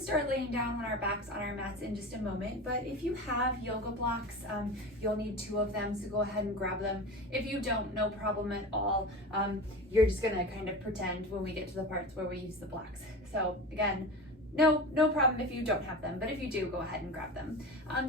start laying down on our backs on our mats in just a moment, but if you have yoga blocks, you'll need 2 of them, so go ahead and grab them. If you don't, no problem at all. You're just gonna kind of pretend when we get to the parts where we use the blocks. So again, no problem if you don't have them, but if you do, go ahead and grab them.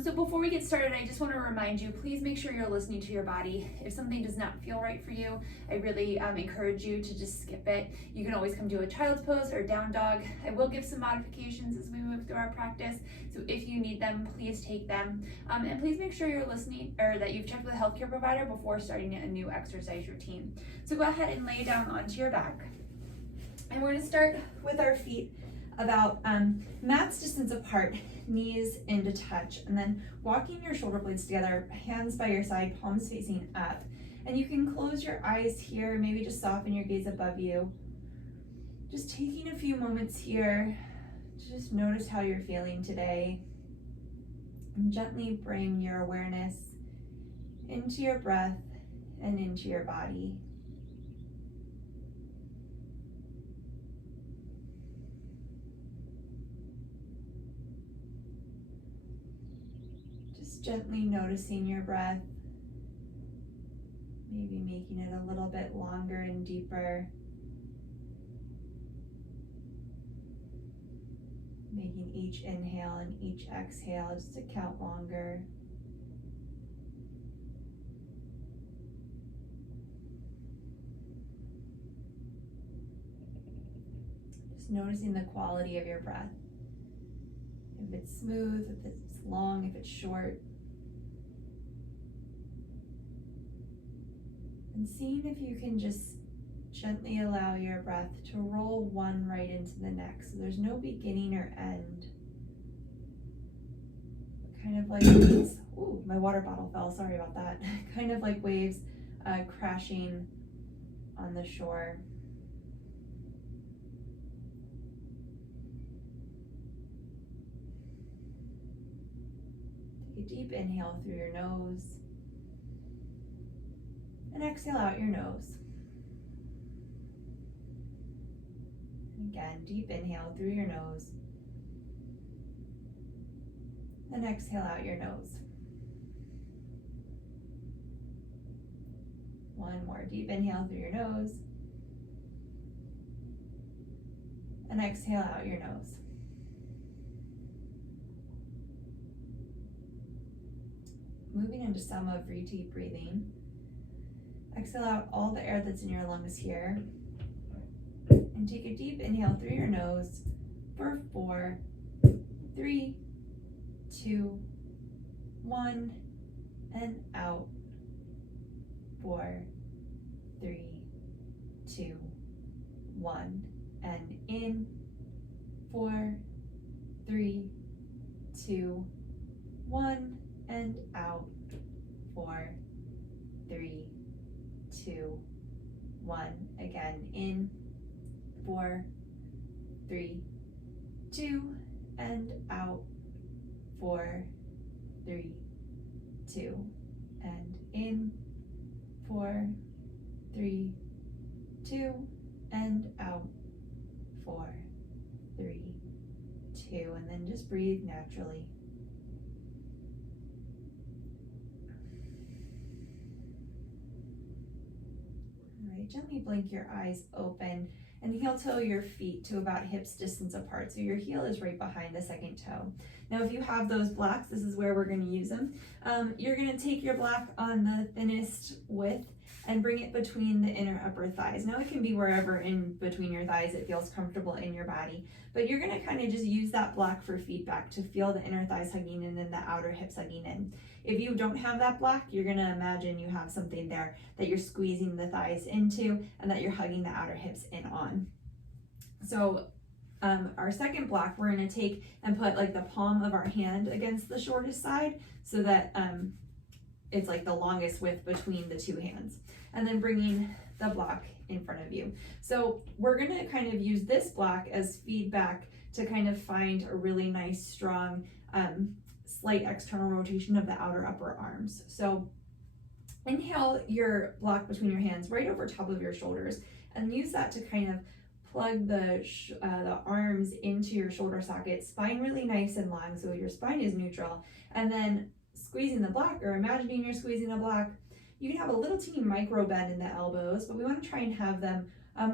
So before we get started, I just want to remind you, please make sure you're listening to your body. If something does not feel right for you, I really encourage you to just skip it. You can always come do a child's pose or down dog. I will give some modifications as we move through our practice, so if you need them, please take them. And please make sure you're listening, or that you've checked with a healthcare provider before starting a new exercise routine. So go ahead and lay down onto your back. And we're going to start with our feet about mats distance apart, knees into touch, and then walking your shoulder blades together, hands by your side, palms facing up. And you can close your eyes here, maybe just soften your gaze above you. Just taking a few moments here to just notice how you're feeling today. And gently bring your awareness into your breath and into your body. Gently noticing your breath, maybe making it a little bit longer and deeper, making each inhale and each exhale just to count longer. Just noticing the quality of your breath. If it's smooth, if it's long, if it's short. And seeing if you can just gently allow your breath to roll one right into the next. So there's no beginning or end. Kind of like waves. Ooh, my water bottle fell, sorry about that. Kind of like waves crashing on the shore. Take a deep inhale through your nose. And exhale out your nose. Again, deep inhale through your nose. And exhale out your nose. One more deep inhale through your nose. And exhale out your nose. Moving into some of deep breathing. Exhale out all the air that's in your lungs here. And take a deep inhale through your nose for 4, 3, 2, 1, and out. 4, 3, 2, 1, and in. 4, 3, 2, 1, and out. 4, 3, 2, 1. Again, in. 4, 3, 2, and out. 4, 3, 2, and in. 4, 3, 2, and out. 4, 3, 2, and then just breathe naturally. All right, gently blink your eyes open and heel toe your feet to about hips distance apart. So your heel is right behind the second toe. Now, if you have those blocks, this is where we're going to use them. You're going to take your block on the thinnest width and bring it between the inner upper thighs. Now, it can be wherever in between your thighs it feels comfortable in your body, but you're going to kind of just use that block for feedback to feel the inner thighs hugging in and the outer hips hugging in. If you don't have that block, you're going to imagine you have something there that you're squeezing the thighs into and that you're hugging the outer hips in on. So our second block, we're going to take and put like the palm of our hand against the shortest side so that it's like the longest width between the two hands, and then bringing the block in front of you. So we're going to kind of use this block as feedback to kind of find a really nice, strong, slight external rotation of the outer upper arms. So inhale your block between your hands right over top of your shoulders and use that to kind of plug the arms into your shoulder socket, spine really nice and long so your spine is neutral, and then squeezing the block, or imagining you're squeezing a block. You can have a little teeny micro bend in the elbows, but we want to try and have them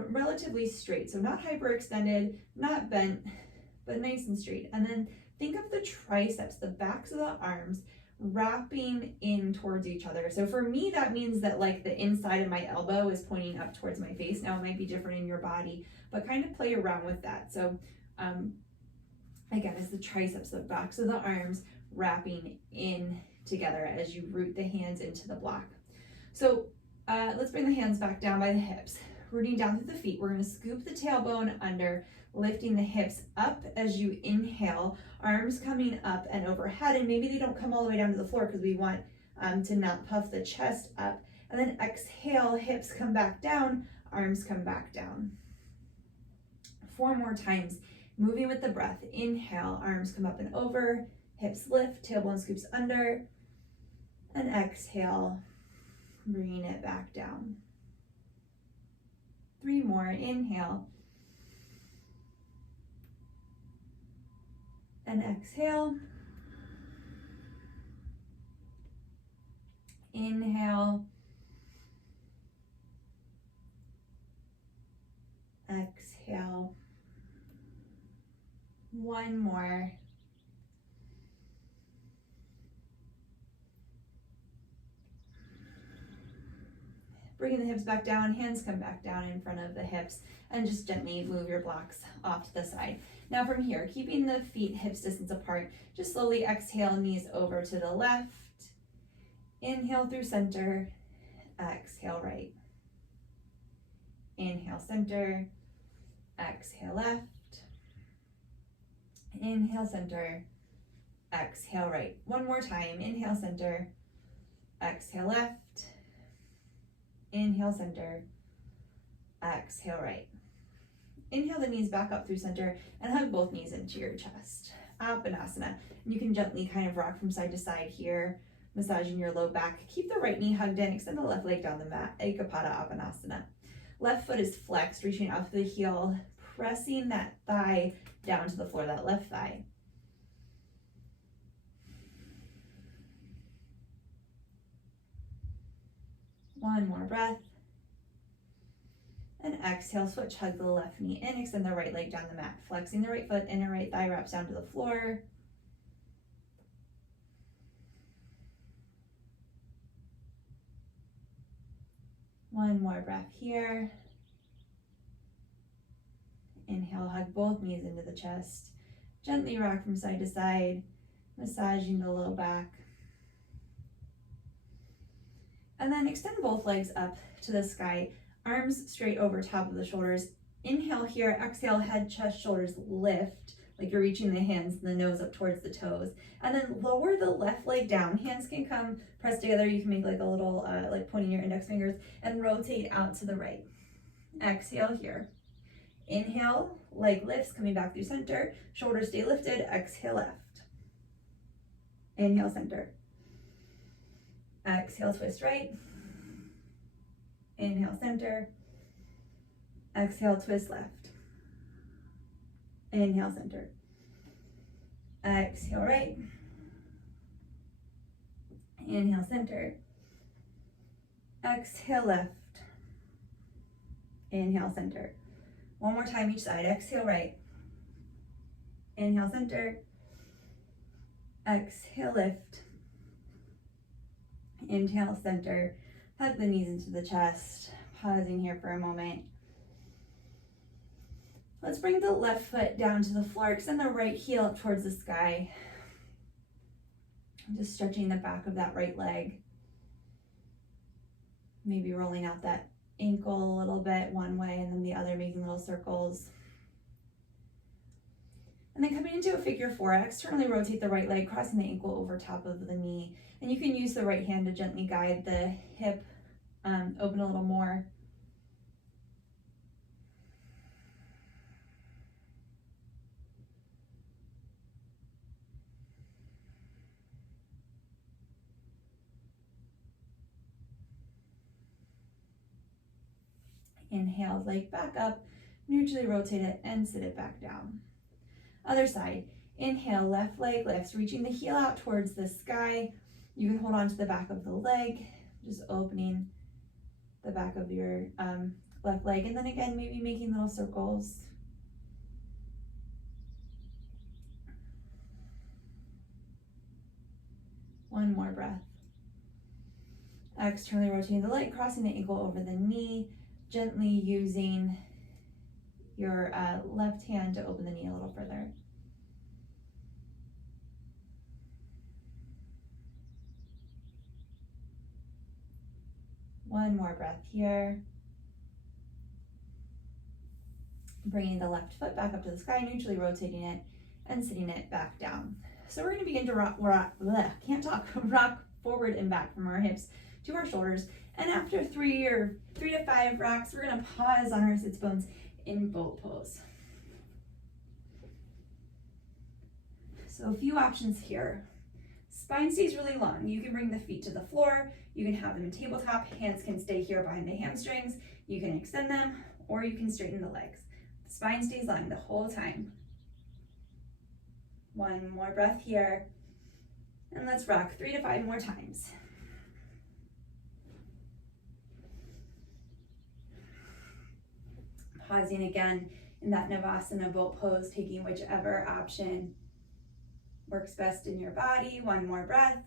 relatively straight, so not hyperextended, not bent, but nice and straight. And then think of the triceps, the backs of the arms, wrapping in towards each other. So for me, that means that like the inside of my elbow is pointing up towards my face. Now it might be different in your body, but kind of play around with that. So again, it's the triceps, the backs of the arms wrapping in together as you root the hands into the block. So let's bring the hands back down by the hips, rooting down through the feet. We're going to scoop the tailbone under, lifting the hips up as you inhale, arms coming up and overhead, and maybe they don't come all the way down to the floor because we want to not puff the chest up. And then exhale, hips come back down, arms come back down. 4 more times, moving with the breath. Inhale, arms come up and over, hips lift, tailbone scoops under, and exhale, bringing it back down. 3 more, inhale, and exhale. Inhale, exhale. 1 more. Bringing the hips back down, hands come back down in front of the hips, and just gently move your blocks off to the side. Now from here, keeping the feet hips distance apart, just slowly exhale, knees over to the left. Inhale through center, exhale right. Inhale center, exhale left. Inhale center, exhale right. 1 more time, inhale center, exhale left. Inhale center, exhale right. Inhale the knees back up through center and hug both knees into your chest. Apanasana. And you can gently kind of rock from side to side here, massaging your low back. Keep the right knee hugged in, extend the left leg down the mat, Ekapada Apanasana. Left foot is flexed, reaching out to the heel, pressing that thigh down to the floor, that left thigh. One more breath. And exhale, switch, hug the left knee in, extend the right leg down the mat, flexing the right foot, inner right thigh wraps down to the floor. One more breath here. Inhale, hug both knees into the chest. Gently rock from side to side, massaging the low back. And then extend both legs up to the sky, arms straight over top of the shoulders. Inhale here, exhale, head, chest, shoulders lift, like you're reaching the hands and the nose up towards the toes. And then lower the left leg down. Hands can come pressed together. You can make like a little, like pointing your index fingers, and rotate out to the right. Exhale here. Inhale, leg lifts, coming back through center. Shoulders stay lifted. Exhale left. Inhale center. Exhale, twist right. Inhale, center. Exhale, twist left. Inhale, center. Exhale, right. Inhale, center. Exhale, left. Inhale, center. 1 more time each side. Exhale, right. Inhale, center. Exhale, lift. Inhale, center. Hug the knees into the chest. Pausing here for a moment. Let's bring the left foot down to the floor. Extend the right heel up towards the sky. Just stretching the back of that right leg. Maybe rolling out that ankle a little bit one way and then the other, making little circles. And then coming into a figure 4, externally rotate the right leg, crossing the ankle over top of the knee. And you can use the right hand to gently guide the hip, open a little more. Inhale, leg back up, neutrally rotate it, and sit it back down. Other side. Inhale, left leg lifts, reaching the heel out towards the sky. You can hold on to the back of the leg, just opening the back of your left leg. And then again, maybe making little circles. One more breath. Externally rotating the leg, crossing the ankle over the knee, gently using your left hand to open the knee a little further. One more breath here. Bringing the left foot back up to the sky, neutrally rotating it and sitting it back down. So we're going to begin to rock forward and back from our hips to our shoulders. And after 3 to 5 rocks, we're going to pause on our sits bones in boat pose. So a few options here. Spine stays really long. You can bring the feet to the floor. You can have them in tabletop. Hands can stay here behind the hamstrings. You can extend them, or you can straighten the legs. The spine stays long the whole time. One more breath here. And let's rock 3 to 5 more times. Pausing again in that Navasana boat pose, taking whichever option works best in your body. One more breath.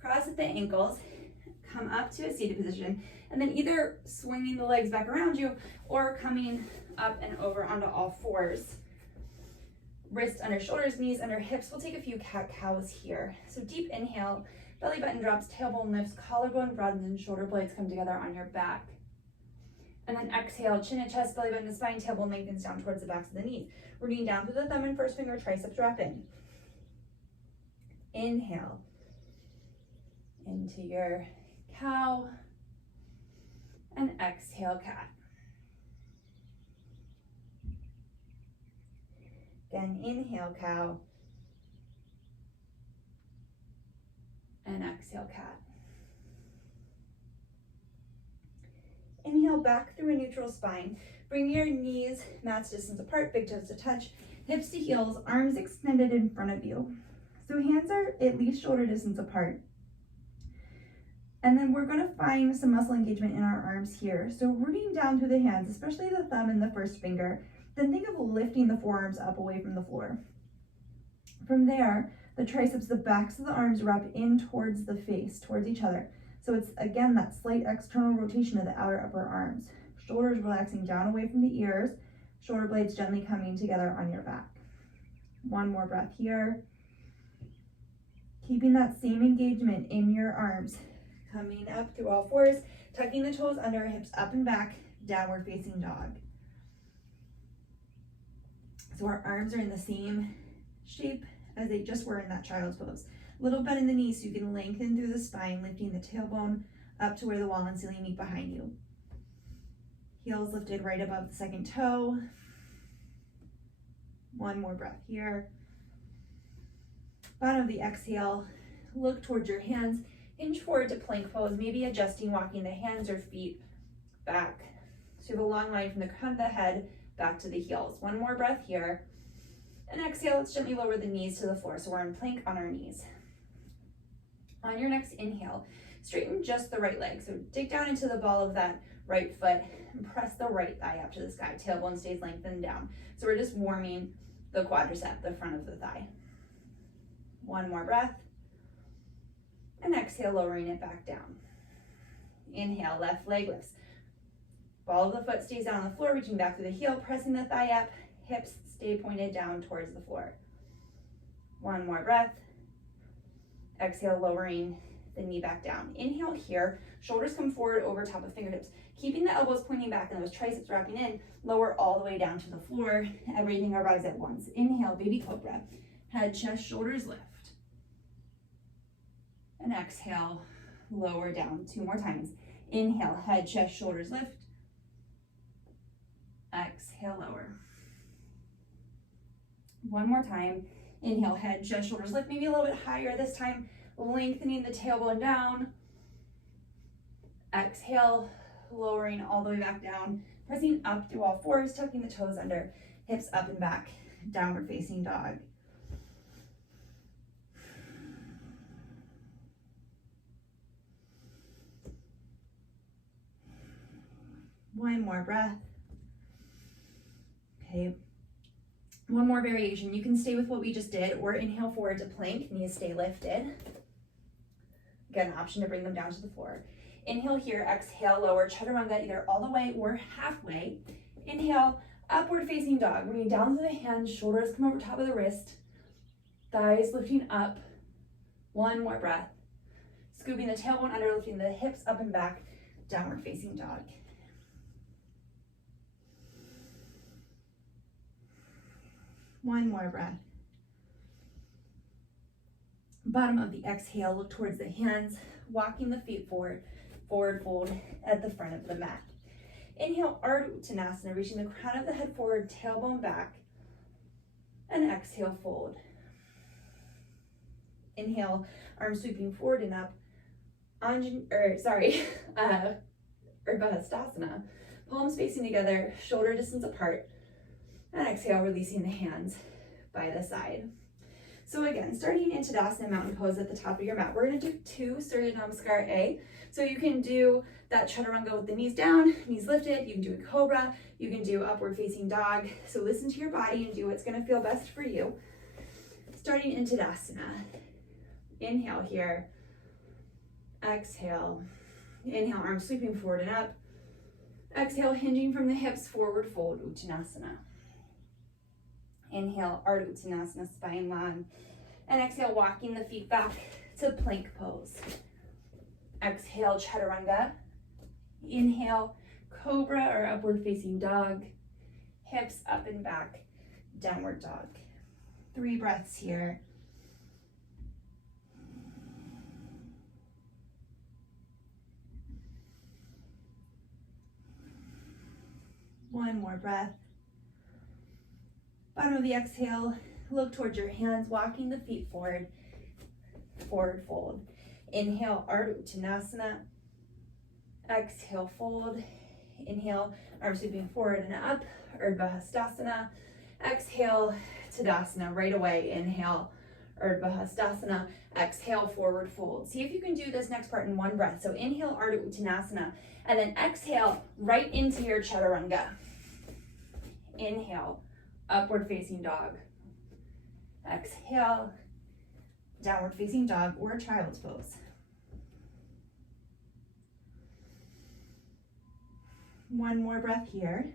Cross at the ankles, come up to a seated position, and then either swinging the legs back around you or coming up and over onto all fours. Wrists under shoulders, knees under hips. We'll take a few cat-cows here. So deep inhale, belly button drops, tailbone lifts, collarbone broadens, and shoulder blades come together on your back. And then exhale, chin and chest, belly button to spine, tailbone lengthens down towards the backs of the knees. Rooting down through the thumb and first finger, triceps wrap in. Inhale into your cow, and exhale, cat. Again, inhale, cow, and exhale, cat. Inhale back through a neutral spine. Bring your knees match distance apart, big toes to touch, hips to heels, arms extended in front of you. So hands are at least shoulder distance apart. And then we're going to find some muscle engagement in our arms here. So rooting down through the hands, especially the thumb and the first finger, then think of lifting the forearms up away from the floor. From there, the triceps, the backs of the arms wrap in towards the face, towards each other. So it's, again, that slight external rotation of the outer upper arms. Shoulders relaxing down away from the ears, shoulder blades gently coming together on your back. One more breath here. Keeping that same engagement in your arms. Coming up through all fours, tucking the toes under, hips up and back, downward facing dog. So our arms are in the same shape as they just were in that child's pose. Little bend in the knees so you can lengthen through the spine, lifting the tailbone up to where the wall and ceiling meet behind you. Heels lifted right above the second toe. One more breath here. Bottom of the exhale, look towards your hands, hinge forward to plank pose, maybe adjusting, walking the hands or feet back. So you have a long line from the crown of the head back to the heels. One more breath here. And exhale, let's gently lower the knees to the floor. So we're in plank on our knees. On your next inhale, straighten just the right leg. So dig down into the ball of that right foot and press the right thigh up to the sky. Tailbone stays lengthened down. So we're just warming the quadricep, the front of the thigh. One more breath. And exhale, lowering it back down. Inhale, left leg lifts. Ball of the foot stays down on the floor, reaching back to the heel, pressing the thigh up. Hips stay pointed down towards the floor. One more breath. Exhale, lowering the knee back down. Inhale here, shoulders come forward over top of fingertips. Keeping the elbows pointing back and those triceps wrapping in, lower all the way down to the floor. Everything arrives at once. Inhale, baby cobra. Head, chest, shoulders lift. And exhale, lower down. 2 more times. Inhale, head, chest, shoulders lift. Exhale, lower. One more time. Inhale, head, chest, shoulders lift. Maybe a little bit higher this time. Lengthening the tailbone down. Exhale, lowering all the way back down. Pressing up through all fours, tucking the toes under, hips up and back, downward facing dog. One more breath. Okay. One more variation. You can stay with what we just did or inhale forward to plank, knees stay lifted. Again, option to bring them down to the floor. Inhale here, exhale, lower chaturanga either all the way or halfway. Inhale, upward facing dog. Bringing down to the hands, shoulders come over top of the wrist, thighs lifting up. One more breath. Scooping the tailbone under, lifting the hips up and back, downward facing dog. One more breath. Bottom of the exhale, look towards the hands, walking the feet forward, forward fold at the front of the mat. Inhale, Ardha Uttanasana, reaching the crown of the head forward, tailbone back, and exhale, fold. Inhale, arms sweeping forward and up, Urdhva Hastasana, palms facing together, shoulder distance apart, and exhale, releasing the hands by the side. So again, starting in Tadasana Mountain Pose at the top of your mat, we're gonna do 2 Surya Namaskar A. So you can do that chaturanga with the knees down, knees lifted, you can do a cobra, you can do upward facing dog. So listen to your body and do what's gonna feel best for you. Starting in Tadasana. Inhale here, exhale. Inhale, arms sweeping forward and up. Exhale, hinging from the hips, forward fold, Uttanasana. Inhale, Ardha Uttanasana, spine long. And exhale, walking the feet back to plank pose. Exhale, chaturanga. Inhale, cobra or upward facing dog. Hips up and back, downward dog. 3 breaths here. One more breath. Bottom of the exhale, look towards your hands, walking the feet forward, forward fold. Inhale, Ardha Uttanasana. Exhale, fold. Inhale, arms sweeping forward and up, Urdhva Hastasana. Exhale, Tadasana right away. Inhale, Urdhva Hastasana. Exhale, forward fold. See if you can do this next part in one breath. So inhale, Ardha Uttanasana, and then exhale right into your chaturanga. Inhale, upward facing dog. Exhale, downward facing dog or child's pose. One more breath here.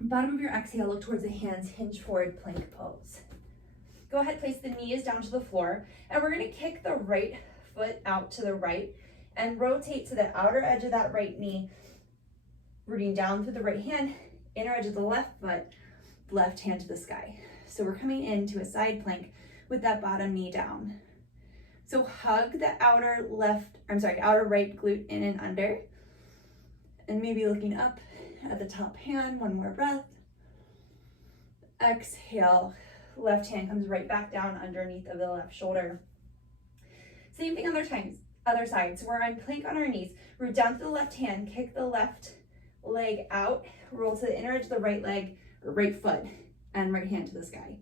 Bottom of your exhale, look towards the hands, hinge forward, plank pose. Go ahead, place the knees down to the floor, and we're gonna kick the right foot out to the right and rotate to the outer edge of that right knee, rooting down through the right hand, inner edge of the left foot, left hand to the sky. So we're coming into a side plank with that bottom knee down. So hug the outer right glute in and under, and maybe looking up at the top hand. One more breath. Exhale, left hand comes right back down underneath of the left shoulder. Same thing other side. So we're on plank on our knees, root down to the left hand, kick the left leg out, roll to the inner edge of the right leg, or right foot, and right hand to the sky.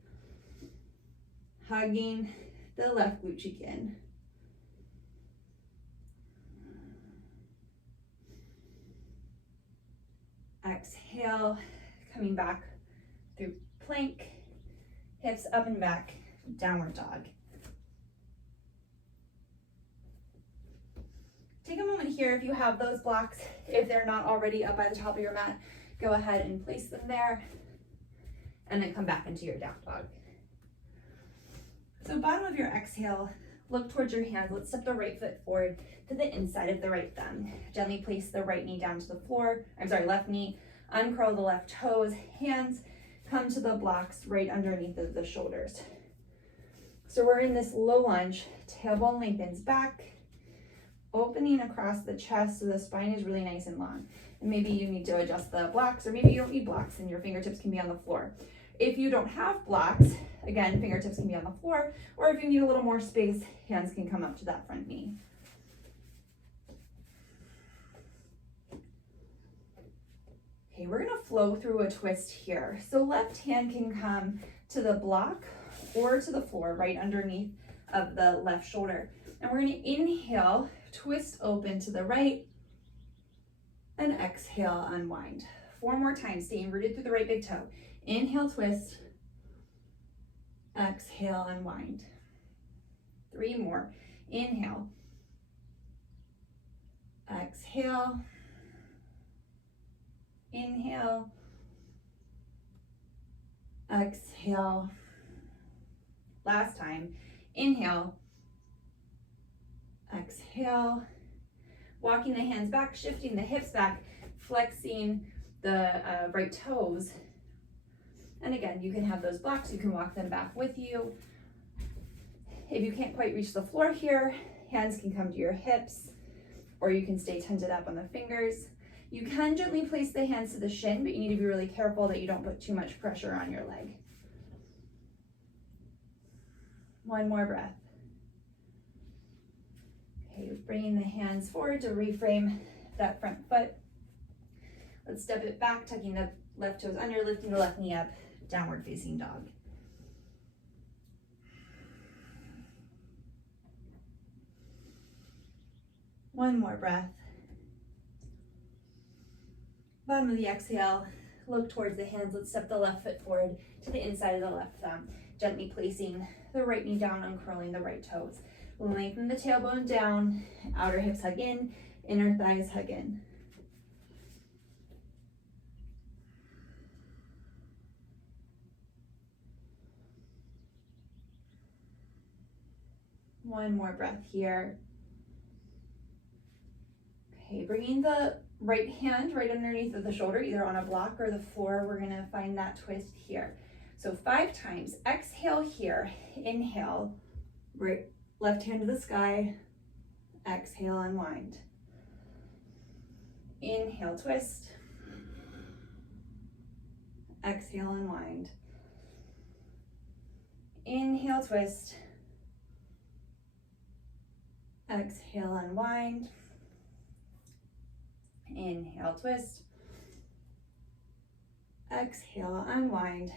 Hugging the left glute cheek in. Exhale, coming back through plank, hips up and back, downward dog. Take a moment here if you have those blocks. If they're not already up by the top of your mat, go ahead and place them there, and then come back into your down dog. So bottom of your exhale, look towards your hands. Let's step the right foot forward to the inside of the right thumb. Gently place the right knee down to the floor. Left knee. Uncurl the left toes. Hands come to the blocks right underneath of the shoulders. So we're in this low lunge. Tailbone lengthens back, opening across the chest so the spine is really nice and long. And maybe you need to adjust the blocks, or maybe you don't need blocks and your fingertips can be on the floor. If you don't have blocks, again, fingertips can be on the floor, or if you need a little more space, hands can come up to that front knee. Okay, we're gonna flow through a twist here. So left hand can come to the block or to the floor right underneath of the left shoulder. And we're gonna inhale, twist open to the right, and exhale, unwind. 4 more times, staying rooted through the right big toe. Inhale, twist, exhale, unwind. 3 more, inhale, exhale, inhale, exhale. Last time, inhale, exhale, walking the hands back, shifting the hips back, flexing the right toes. And again, you can have those blocks, you can walk them back with you. If you can't quite reach the floor here, hands can come to your hips, or you can stay tented up on the fingers. You can gently place the hands to the shin, but you need to be really careful that you don't put too much pressure on your leg. 1 more breath. Okay, bringing the hands forward to reframe that front foot. Let's step it back, tucking the left toes under, lifting the left knee up, downward facing dog. One more breath. Bottom of the exhale, look towards the hands. Let's step the left foot forward to the inside of the left thumb, gently placing the right knee down, uncurling the right toes. Lengthen the tailbone down, outer hips hug in, inner thighs hug in. One more breath here. Okay, bringing the right hand right underneath of the shoulder, either on a block or the floor. We're gonna find that twist here. So 5 times, exhale here, inhale, right, left hand to the sky, exhale, unwind. Inhale, twist, exhale, unwind. Inhale, twist, exhale, unwind. Inhale, twist, exhale, unwind.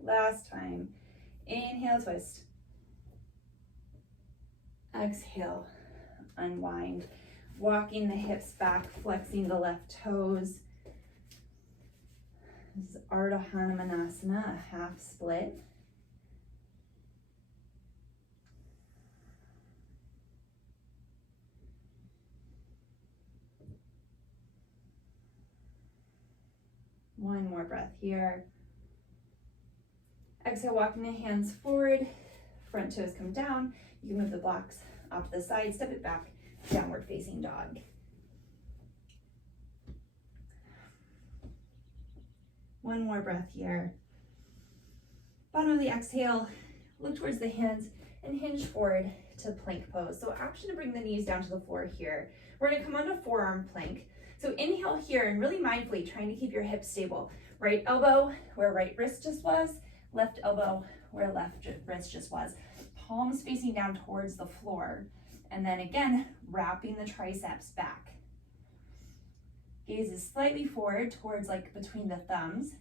Last time, inhale, twist, exhale, unwind. Walking the hips back, flexing the left toes. This is Ardha Hanumanasana, a half split. One more breath here. Exhale, walking the hands forward, front toes come down. You can move the blocks off to the side, step it back, downward facing dog. One more breath here. Bottom of the exhale, look towards the hands and hinge forward to plank pose. So option to bring the knees down to the floor here. We're gonna come onto forearm plank. So inhale here and really mindfully trying to keep your hips stable. Right elbow where right wrist just was, left elbow where left wrist just was. Palms facing down towards the floor. And then again, wrapping the triceps back. Gaze is slightly forward towards like between the thumbs.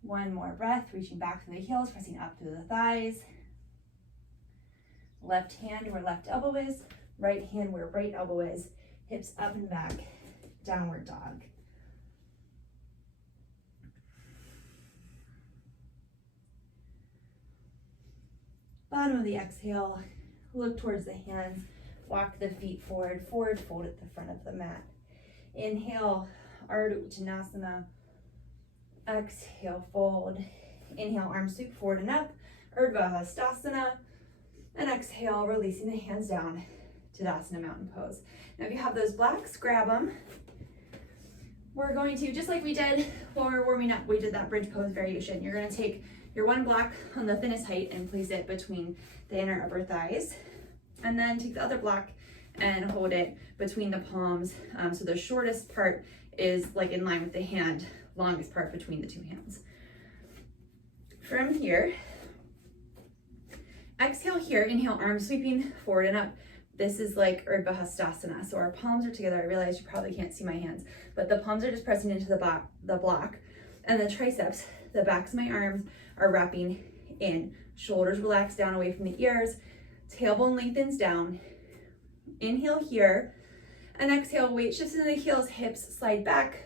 One more breath, reaching back through the heels, pressing up through the thighs. Left hand where left elbow is, right hand where right elbow is. Hips up and back, downward dog. Bottom of the exhale, look towards the hands, walk the feet forward, forward fold at the front of the mat. Inhale, Ardha Uttanasana. Exhale, fold. Inhale, arms sweep forward and up, Urdhva Hastasana. And exhale, releasing the hands down, Tadasana Mountain Pose. Now if you have those blocks, grab them. We're going to, just like we did while we were warming up, we did that bridge pose variation. You're gonna take your one block on the thinnest height and place it between the inner upper thighs. And then take the other block and hold it between the palms. So the shortest part is like in line with the hand, longest part between the two hands. From here, exhale here, inhale, arms sweeping forward and up, this is like Urdhva Hastasana. So our palms are together. I realize you probably can't see my hands, but the palms are just pressing into the block, and the triceps, the backs of my arms are wrapping in. Shoulders relax down away from the ears. Tailbone lengthens down. Inhale here, and exhale, weight shifts into the heels, hips slide back.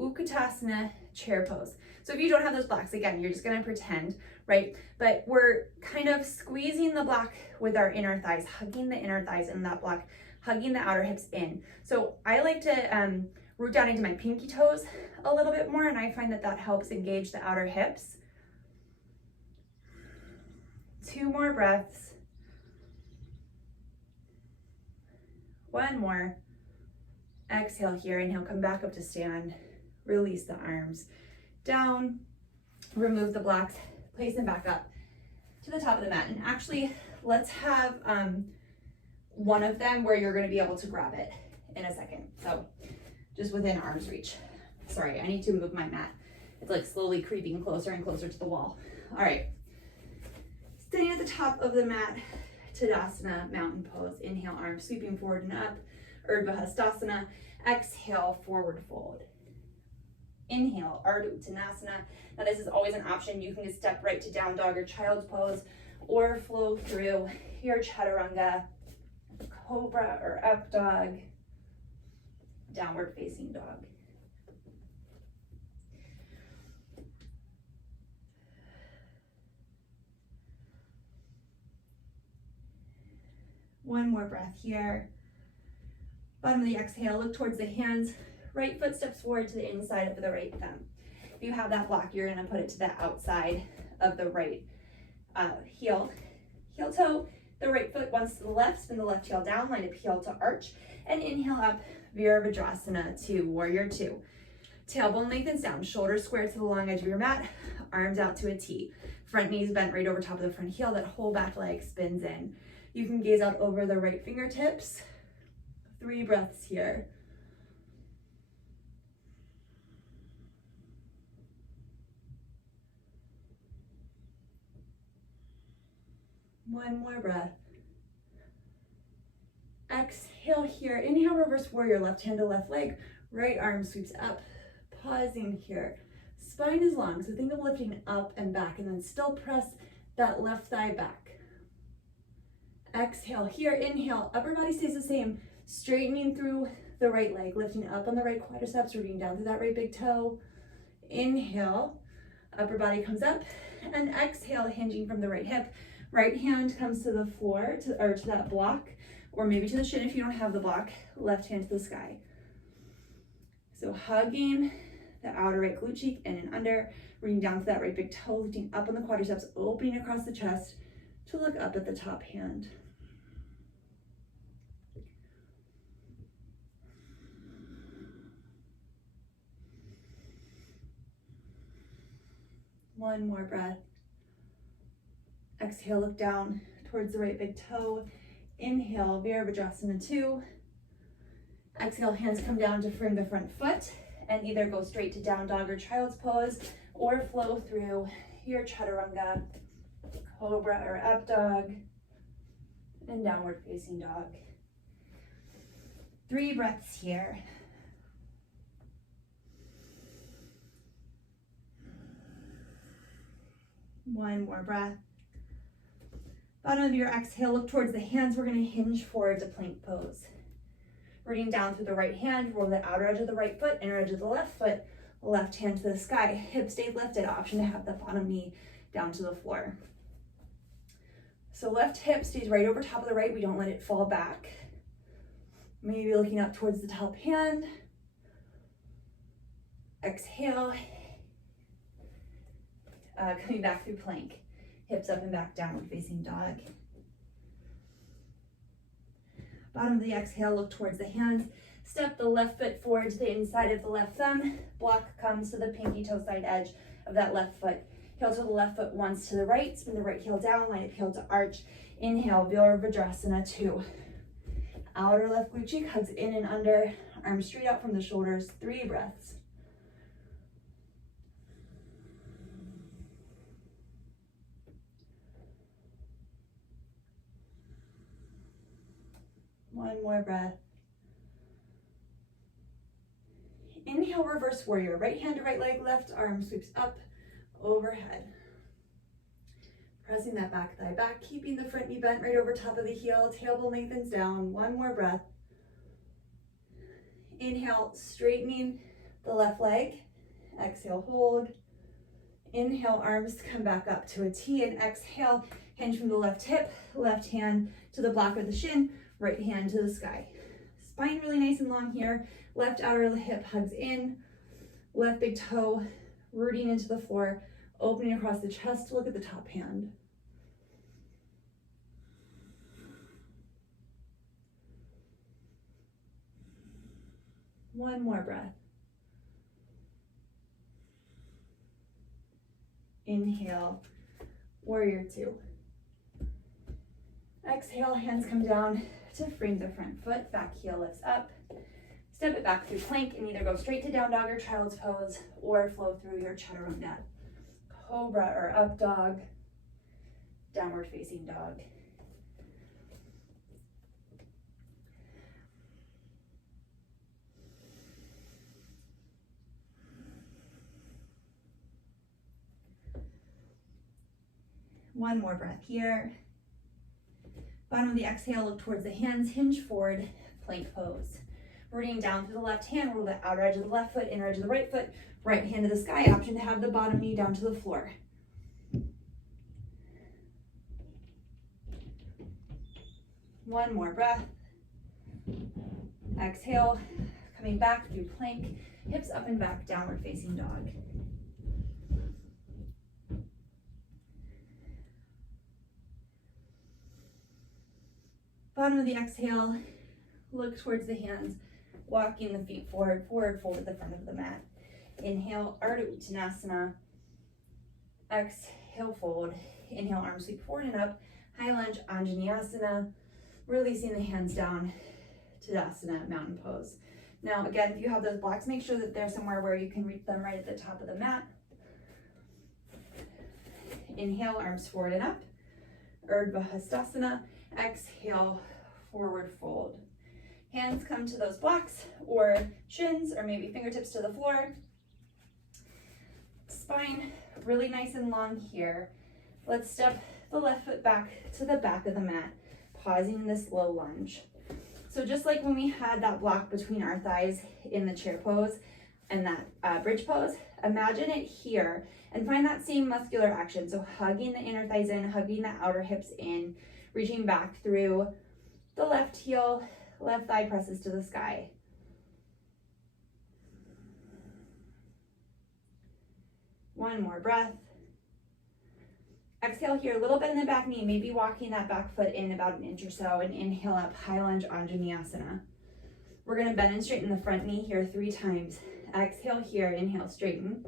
Utkatasana, chair pose. So if you don't have those blocks, again, you're just gonna pretend, right? But we're kind of squeezing the block with our inner thighs, hugging the inner thighs in that block, hugging the outer hips in. So I like to root down into my pinky toes a little bit more, and I find that that helps engage the outer hips. 2 more breaths. 1 more. Exhale here, inhale, come back up to stand. Release the arms down, remove the blocks, place them back up to the top of the mat. And actually, let's have one of them where you're gonna be able to grab it in a second. So just within arm's reach. Sorry, I need to move my mat. It's like slowly creeping closer and closer to the wall. All right, sitting at the top of the mat, Tadasana, mountain pose. Inhale, arms sweeping forward and up, Urdhva Hastasana. Exhale, forward fold. Inhale, Ardha Uttanasana. Now this is always an option. You can just step right to down dog or child's pose, or flow through your chaturanga, cobra or up dog, downward facing dog. One more breath here. Bottom of the exhale, look towards the hands. Right foot steps forward to the inside of the right thumb. If you have that block, you're gonna put it to the outside of the right heel toe. The right foot once to the left, spin the left heel down, line up heel to arch, and inhale up, Virabhadrasana to Warrior 2. Tailbone lengthens down, shoulders square to the long edge of your mat, arms out to a T. Front knees bent right over top of the front heel, that whole back leg spins in. You can gaze out over the right fingertips. 3 breaths here. One more breath. Exhale here. Inhale, reverse warrior, left hand to left leg, right arm sweeps up. Pausing here. Spine is long, so think of lifting up and back, and then still press that left thigh back. Exhale here. Inhale, upper body stays the same, straightening through the right leg, lifting up on the right quadriceps, rooting down through that right big toe. Inhale, upper body comes up, and exhale, hinging from the right hip. Right hand comes to the floor, to that block, or maybe to the shin if you don't have the block. Left hand to the sky. So hugging the outer right glute cheek in and under, rooting down to that right big toe, lifting up on the quadriceps, opening across the chest to look up at the top hand. One more breath. Exhale, look down towards the right big toe. Inhale, Virabhadrasana 2. Exhale, hands come down to frame the front foot and either go straight to down dog or child's pose, or flow through your chaturanga, cobra or up dog, and downward facing dog. 3 breaths here. One more breath. Bottom of your exhale, look towards the hands. We're going to hinge forward to plank pose. Rooting down through the right hand, roll the outer edge of the right foot, inner edge of the left foot, left hand to the sky. Hips stay lifted, option to have the bottom knee down to the floor. So left hip stays right over top of the right. We don't let it fall back. Maybe looking up towards the top hand. Exhale. Coming back through plank. Hips up and back, downward facing dog. Bottom of the exhale, look towards the hands. Step the left foot forward to the inside of the left thumb. Block comes to the pinky toe side edge of that left foot. Heel to the left foot once to the right. Spin the right heel down, line up heel to arch. Inhale, Virabhadrasana 2. Outer left glute cheek hugs in and under. Arms straight out from the shoulders. 3 breaths. One more breath. Inhale, reverse warrior. Right hand to right leg, left arm sweeps up, overhead. Pressing that back thigh back, keeping the front knee bent right over top of the heel, tailbone lengthens down. One more breath. Inhale, straightening the left leg. Exhale, hold. Inhale, arms come back up to a T, and exhale, hinge from the left hip, left hand to the block of the shin, right hand to the sky. Spine really nice and long here. Left outer hip hugs in, left big toe rooting into the floor, opening across the chest to look at the top hand. One more breath. Inhale, warrior two. Exhale, hands come down to frame the front foot, back heel lifts up. Step it back through plank and either go straight to down dog or child's pose or flow through your chaturanga. Cobra or up dog, downward facing dog. One more breath here. Bottom of the exhale, look towards the hands, hinge forward, plank pose. Rooting down through the left hand, roll the outer edge of the left foot, inner edge of the right foot, right hand to the sky. Option to have the bottom knee down to the floor. One more breath. Exhale, coming back through plank, hips up and back, downward facing dog. Bottom of the exhale, look towards the hands, walking the feet forward, forward fold at the front of the mat. Inhale, Ardha Uttanasana. Exhale, fold. Inhale, arms sweep forward and up. High lunge, Anjaneyasana. Releasing the hands down to Tadasana, mountain pose. Now, again, if you have those blocks, make sure that they're somewhere where you can reach them right at the top of the mat. Inhale, arms forward and up. Urdhva Hastasana. Exhale, forward fold. Hands come to those blocks or shins or maybe fingertips to the floor. Spine really nice and long here. Let's step the left foot back to the back of the mat, pausing in this low lunge. So just like when we had that block between our thighs in the chair pose and that bridge pose, imagine it here and find that same muscular action. So hugging the inner thighs in, hugging the outer hips in, reaching back through the left heel, left thigh presses to the sky. One more breath. Exhale here, a little bit in the back knee, maybe walking that back foot in about an inch or so, and inhale up, high lunge, Anjaneyasana. We're gonna bend and straighten the front knee here 3 times. Exhale here, inhale, straighten.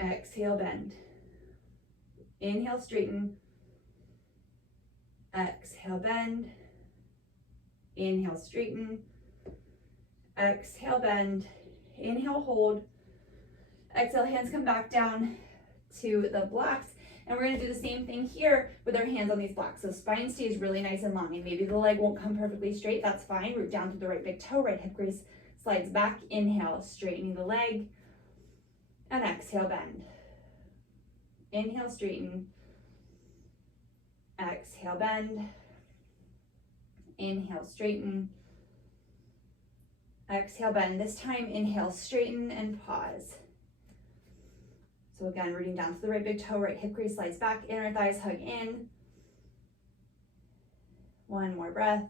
Exhale, bend. Inhale, straighten. Exhale, bend. Inhale, straighten. Exhale, bend. Inhale, hold. Exhale, hands come back down to the blocks. And we're gonna do the same thing here with our hands on these blocks. So spine stays really nice and long, and maybe the leg won't come perfectly straight, that's fine. Root down to the right big toe, right hip crease slides back. Inhale, straightening the leg. And exhale, bend. Inhale, straighten. Exhale, bend. Inhale, straighten. Exhale, bend. This time, inhale, straighten and pause. So again, rooting down to the right big toe, right hip crease slides back, inner thighs hug in. One more breath.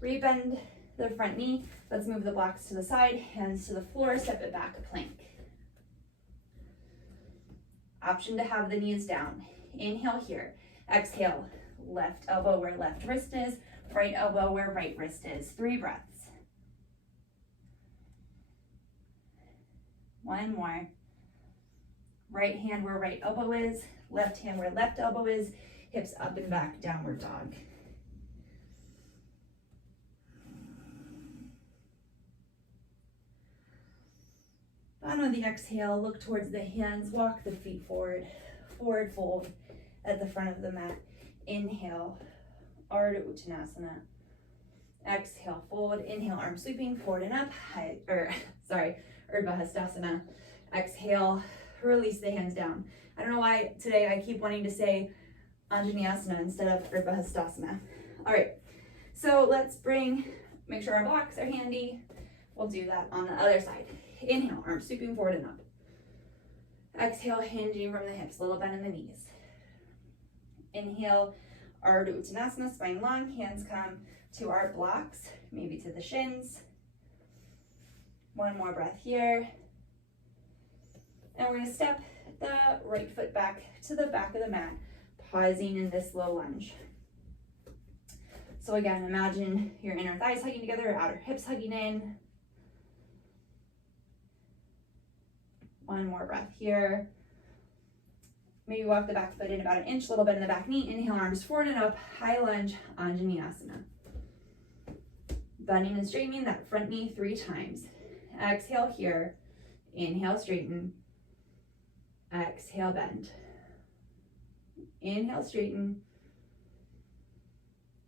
Rebend the front knee. Let's move the blocks to the side, hands to the floor, step it back, plank. Option to have the knees down. Inhale here. Exhale, left elbow where left wrist is, right elbow where right wrist is. 3 breaths. One more. Right hand where right elbow is, left hand where left elbow is, hips up and back, downward dog. Bottom of the exhale, look towards the hands, walk the feet forward, forward fold at the front of the mat. Inhale, Ardha Uttanasana. Exhale, fold. Inhale, arms sweeping forward and up. Urdhva Hastasana. Exhale, release the hands down. I don't know why today I keep wanting to say Anjaneyasana instead of Urdhva Hastasana. All right, so let's make sure our blocks are handy. We'll do that on the other side. Inhale, arms sweeping forward and up. Exhale, hinging from the hips, little bend in the knees. Inhale, Ardha Uttanasana, spine long, hands come to our blocks, maybe to the shins. One more breath here. And we're gonna step the right foot back to the back of the mat, pausing in this low lunge. So again, imagine your inner thighs hugging together, your outer hips hugging in. One more breath here. Maybe walk the back foot in about an inch, little bit in the back knee. Inhale, arms forward and up, high lunge, Anjaneyasana. Bending and straightening that front knee 3 times. Exhale here. Inhale, straighten. Exhale, bend. Inhale, straighten.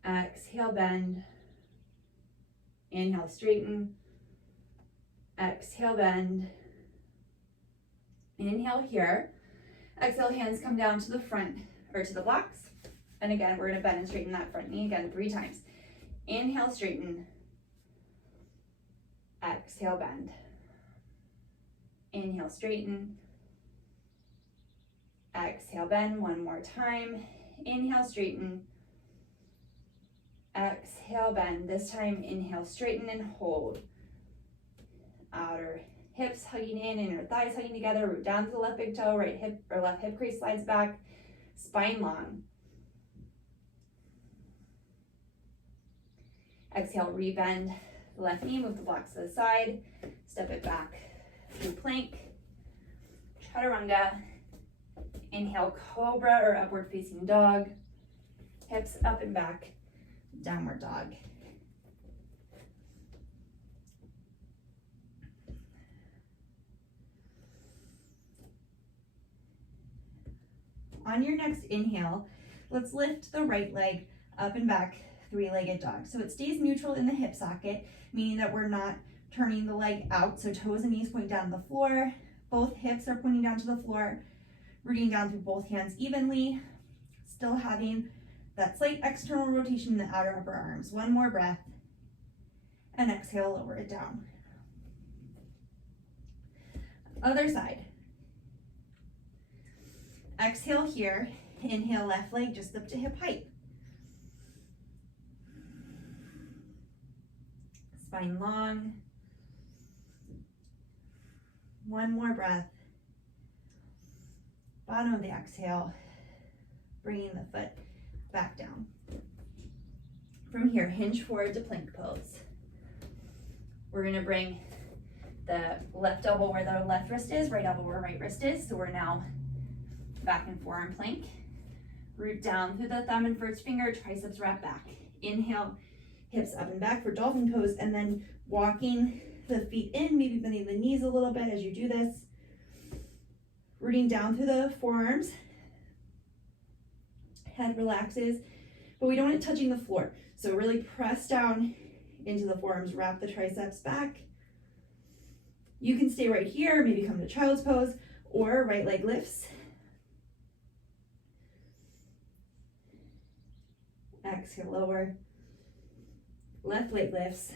Exhale, bend. Inhale, straighten. Exhale, bend. Inhale here. Exhale, hands come down to the front or to the blocks. And again, we're going to bend and straighten that front knee again 3 times. Inhale, straighten. Exhale, bend. Inhale, straighten. Exhale, bend. One more time. Inhale, straighten. Exhale, bend. This time, inhale, straighten and hold. Outer hips hugging in, inner thighs hugging together, root down to the left big toe, right hip or left hip crease slides back, spine long. Exhale, rebend the left knee, move the blocks to the side, step it back through plank, chaturanga. Inhale, cobra or upward facing dog, hips up and back, downward dog. On your next inhale, let's lift the right leg up and back, 3-legged dog. So it stays neutral in the hip socket, meaning that we're not turning the leg out. So toes and knees point down to the floor. Both hips are pointing down to the floor, rooting down through both hands evenly, still having that slight external rotation in the outer upper arms. One more breath, and exhale, lower it down. Other side. Exhale here, inhale left leg just up to hip height. Spine long. One more breath. Bottom of the exhale, bringing the foot back down. From here, hinge forward to plank pose. We're gonna bring the left elbow where the left wrist is, right elbow where right wrist is. So we're now back and forearm plank. Root down through the thumb and first finger, triceps wrap back. Inhale, hips up and back for dolphin pose, and then walking the feet in, maybe bending the knees a little bit as you do this. Rooting down through the forearms. Head relaxes, but we don't want it touching the floor. So really press down into the forearms, wrap the triceps back. You can stay right here, maybe come to child's pose, or right leg lifts. Exhale, lower. Left leg lifts.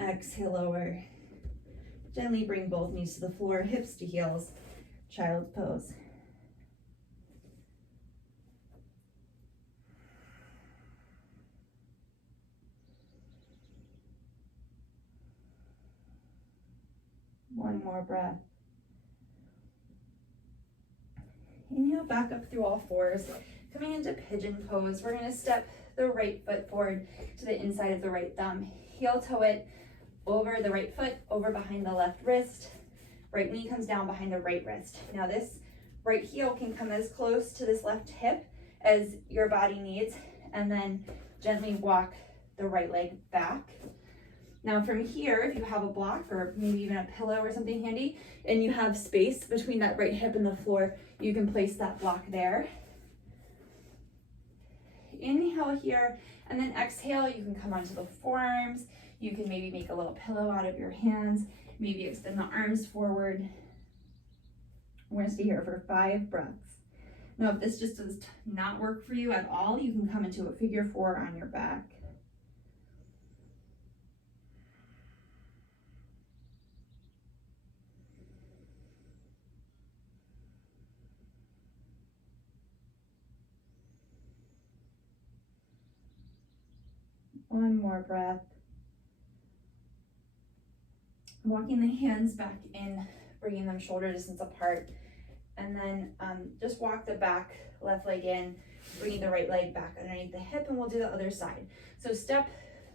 Exhale, lower. Gently bring both knees to the floor, hips to heels, child's pose. One more breath. Inhale, back up through all fours. Coming into pigeon pose, we're gonna step the right foot forward to the inside of the right thumb. Heel toe it over the right foot, over behind the left wrist. Right knee comes down behind the right wrist. Now this right heel can come as close to this left hip as your body needs, and then gently walk the right leg back. Now from here, if you have a block or maybe even a pillow or something handy, and you have space between that right hip and the floor, you can place that block there. Inhale here, and then exhale, you can come onto the forearms. You can maybe make a little pillow out of your hands, maybe extend the arms forward. We're gonna stay here for 5 breaths. Now, if this just does not work for you at all, you can come into a figure 4 on your back. One more breath. Walking the hands back in, bringing them shoulder distance apart. And then just walk the back left leg in, bringing the right leg back underneath the hip, and we'll do the other side. So step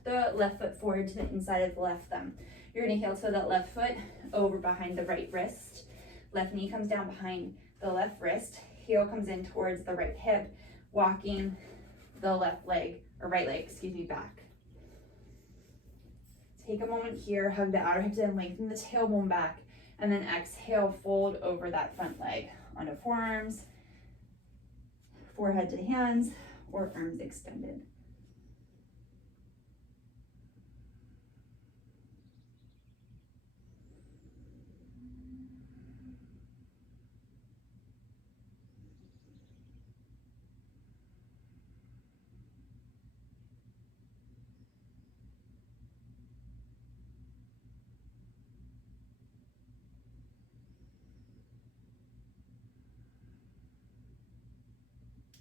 the left foot forward to the inside of the left thumb. You're gonna heel toe that left foot over behind the right wrist. Left knee comes down behind the left wrist. Heel comes in towards the right hip, walking the left leg, or right leg, excuse me, back. Take a moment here, hug the outer hips in, lengthen the tailbone back, and then exhale, fold over that front leg onto forearms, forehead to hands, or arms extended.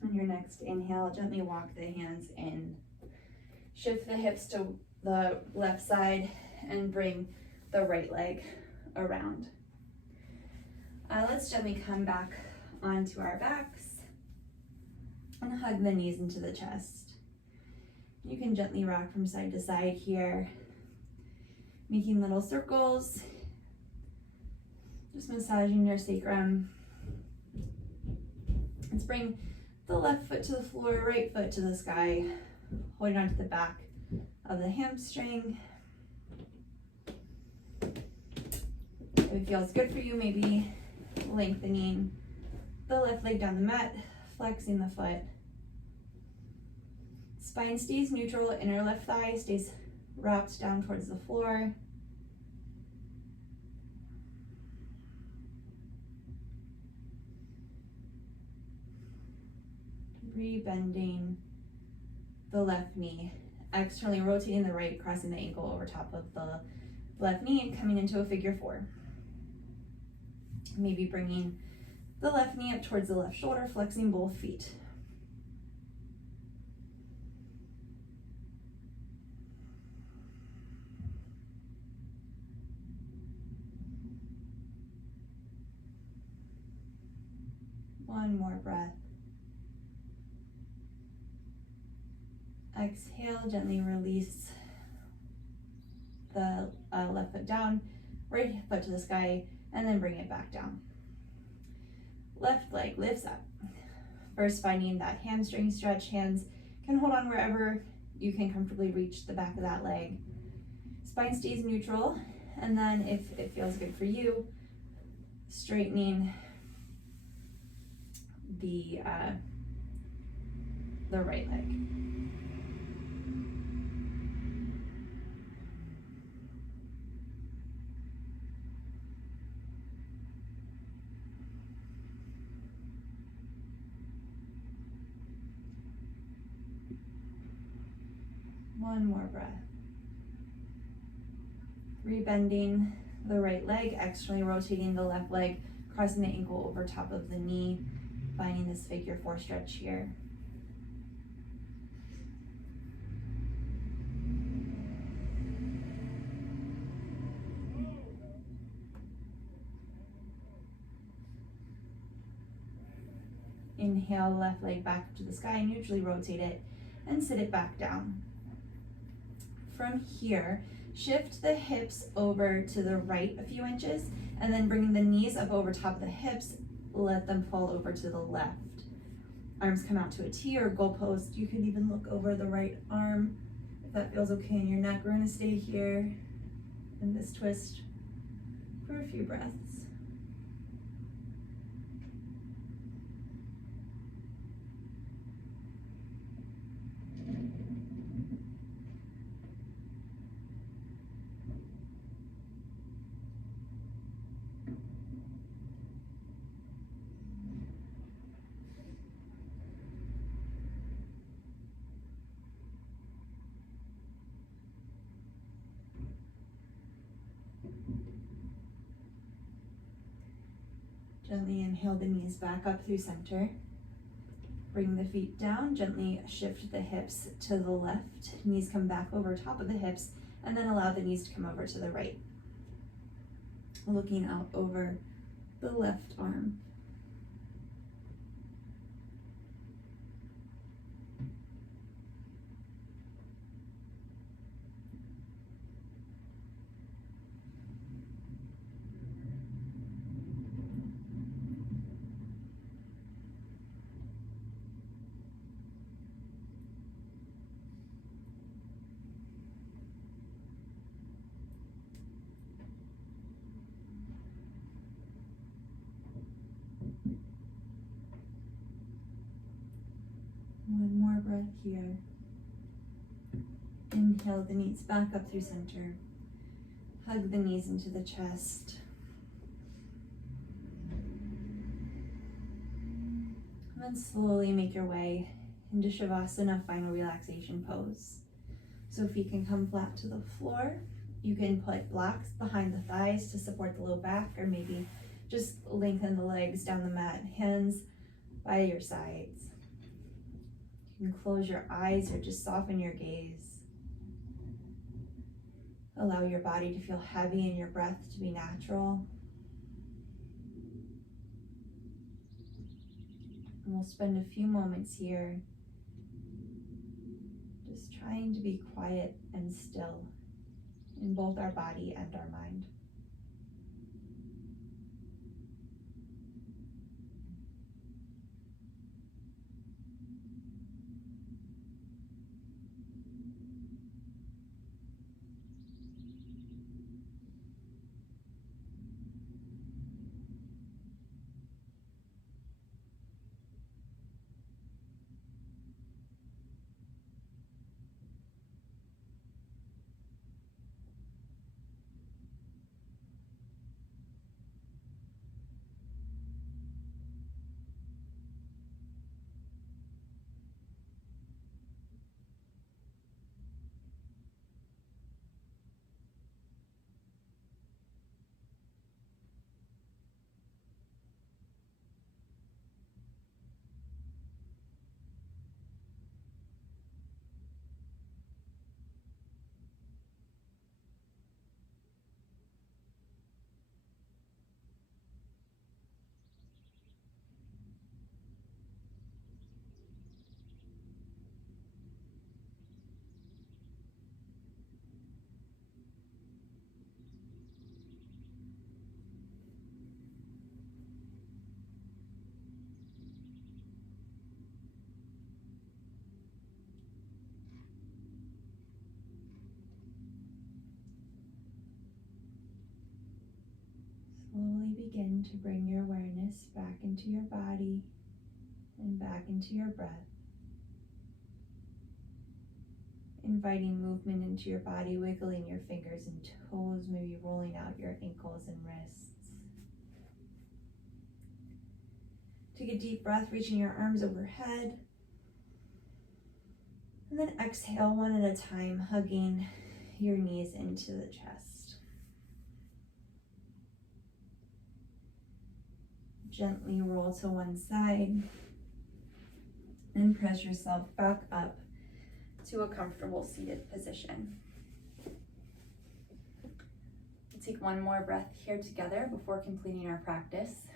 On your next inhale, gently walk the hands in. Shift the hips to the left side and bring the right leg around. Let's gently come back onto our backs and hug the knees into the chest. You can gently rock from side to side here, making little circles, just massaging your sacrum. Let's bring the left foot to the floor, right foot to the sky, holding onto the back of the hamstring. If it feels good for you, maybe lengthening the left leg down the mat, flexing the foot. Spine stays neutral, inner left thigh stays wrapped down towards the floor. Re-bending the left knee, externally rotating the right, crossing the ankle over top of the left knee and coming into a figure 4. Maybe bringing the left knee up towards the left shoulder, flexing both feet. One more breath. Exhale, gently release the left foot down, right foot to the sky, and then bring it back down. Left leg lifts up. First, finding that hamstring stretch. Hands can hold on wherever you can comfortably reach the back of that leg. Spine stays neutral, and then if it feels good for you, straightening the right leg. One more breath. Rebending the right leg, externally rotating the left leg, crossing the ankle over top of the knee, finding this figure 4 stretch here. Inhale, left leg back up to the sky, neutrally rotate it, and sit it back down. From here, shift the hips over to the right a few inches, and then bringing the knees up over top of the hips, let them fall over to the left. Arms come out to a T or goalpost. You can even look over the right arm if that feels okay in your neck. We're gonna stay here in this twist for a few breaths. Gently inhale the knees back up through center. Bring the feet down, gently shift the hips to the left. Knees come back over top of the hips, and then allow the knees to come over to the right. Looking out over the left arm. One more breath here. Inhale the knees back up through center. Hug the knees into the chest. And then slowly make your way into Shavasana, final relaxation pose. So feet can come flat to the floor. You can put blocks behind the thighs to support the low back, or maybe just lengthen the legs down the mat, hands by your sides. You can close your eyes or just soften your gaze. Allow your body to feel heavy and your breath to be natural. And we'll spend a few moments here just trying to be quiet and still in both our body and our mind. Slowly begin to bring your awareness back into your body and back into your breath. Inviting movement into your body, wiggling your fingers and toes, maybe rolling out your ankles and wrists. Take a deep breath, reaching your arms overhead. And then exhale one at a time, hugging your knees into the chest. Gently roll to one side and press yourself back up to a comfortable seated position. We'll take one more breath here together before completing our practice.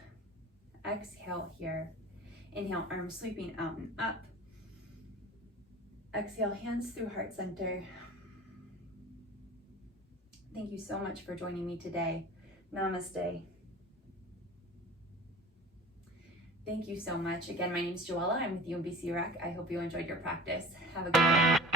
Exhale here. Inhale, arms sweeping out and up. Exhale, hands through heart center. Thank you so much for joining me today. Namaste. Thank you so much. Again, my name is Joella. I'm with UMBC Rec. I hope you enjoyed your practice. Have a good day.